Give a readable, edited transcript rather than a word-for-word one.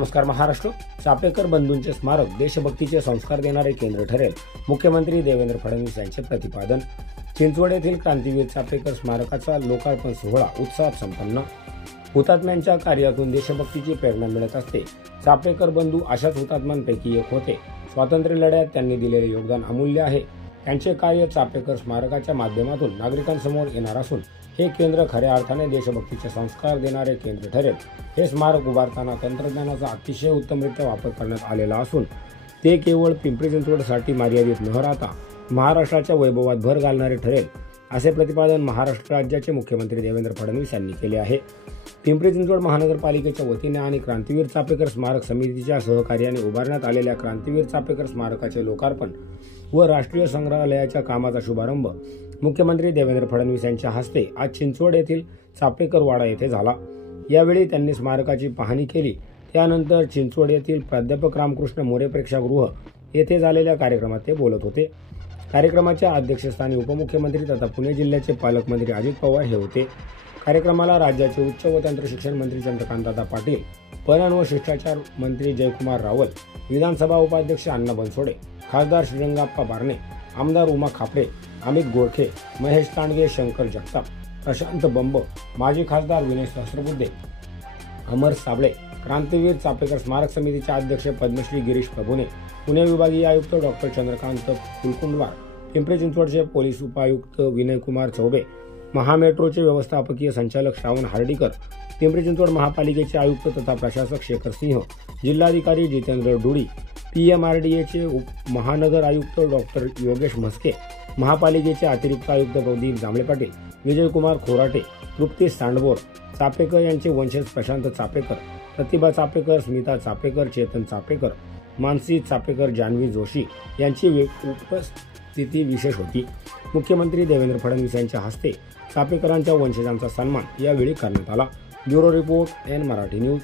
नमस्कार महाराष्ट्र. चापेकर बंधूंचे स्मारक देशभक्तीचे संस्कार देणारे केंद्र ठरेल, मुख्यमंत्री देवेंद्र फडणवीस यांचे प्रतिपादन. चिंचवड येथील क्रांतीवीर चापेकर स्मारकाचा लोकार्पण सोहळा उत्साहात संपन्न. हुतात्म्यांच्या कार्यातून देशभक्तीची प्रेरणा मिळत असते. चापेकर बंधू अशाच हुतात्म्यांपैकी एक होते. स्वातंत्र्य लढ्यात त्यांनी दिलेले योगदान अमूल्य आहे. त्यांचे कार्य चापेकर स्मारकाच्या माध्यमातून नागरिकांसमोर येणार असून हे केंद्र खऱ्या अर्थाने देशभक्तीचे संस्कार देणारे केंद्र ठरेल. हे स्मारक उभारताना तंत्रज्ञानाचा अतिशय उत्तमरित्या वापर करण्यात आलेला असून ते केवळ पिंपरी चिंचवडसाठी मर्यादित न राहता महाराष्ट्राच्या वैभवात भर घालणारे ठरेल, असे प्रतिपादन महाराष्ट्र राज्याचे मुख्यमंत्री देवेंद्र फडणवीस यांनी केले आहे. पिंपरी चिंचवड महानगरपालिकेच्या वतीने आणि क्रांतीवीर चापेकर स्मारक समितीच्या सहकार्याने उभारण्यात आलेल्या क्रांतीवीर चापेकर स्मारकाचे लोकार्पण व राष्ट्रीय संग्रहालयाच्या कामाचा शुभारंभ मुख्यमंत्री देवेंद्र फडणवीस यांच्या हस्ते आज चिंचवड येथील चापेकर वाडा येथे झाला. यावेळी त्यांनी स्मारकाची पाहणी केली. त्यानंतर चिंचवड येथील प्राध्यापक रामकृष्ण मोरे प्रेक्षागृह येथे झालेल्या कार्यक्रमात ते बोलत होते. कार्यक्रमाच्या अध्यक्षस्थानी उपमुख्यमंत्री तथा पुणे जिल्ह्याचे पालकमंत्री अजित पवार हे होते. कार्यक्रमाला राज्याचे उच्च व तंत्र शिक्षण मंत्री चंद्रकांतदादा पाटील, पणन व शिष्टाचार मंत्री जयकुमार रावल, विधानसभा उपाध्यक्ष अण्णा बनसोडे, खासदार श्रीरंगाप्पा बारणे, आमदार उमा खापरे, अमित गोरखे, महेश तांडगे, शंकर जगताप, प्रशांत बंब, माजी खासदार विनय सहस्रबुद्धे, अमर साबळे, क्रांतीवीर चापेकर स्मारक समितीचे अध्यक्ष पद्मश्री गिरीश प्रभुने, पुणे विभागीय आयुक्त डॉक्टर चंद्रकांत कुलकुंडवार, पिंपरी चिंचवडचे पोलीस उपायुक्त विनय कुमार चौबे, महामेट्रोचे व्यवस्थापकीय संचालक श्रावण हार्डीकर, पिंपरी चिंचवड महापालिकेचे आयुक्त तथा प्रशासक शेखर सिंह, जिल्हाधिकारी जितेंद्र डुडी, पीएमआरडीएचे महानगर आयुक्त डॉक्टर योगेश म्हस्के, महापालिकेचे अतिरिक्त आयुक्त प्रदीप जांभळे पाटील, विजयकुमार खोराटे, तृप्ती सांडवोर, चापेकर यांचे वंशज प्रशांत चापेकर, प्रतिभा चापेकर, स्मिता चापेकर, चेतन चापेकर, मानसी चापेकर, जान्हवी जोशी यांची उपस्थिती विशेष होती. मुख्यमंत्री देवेंद्र फडणवीस यांच्या हस्ते चापेकरांच्या वंशजांचा सन्मान यावेळी करण्यात आला. Bureau report N Marathi news.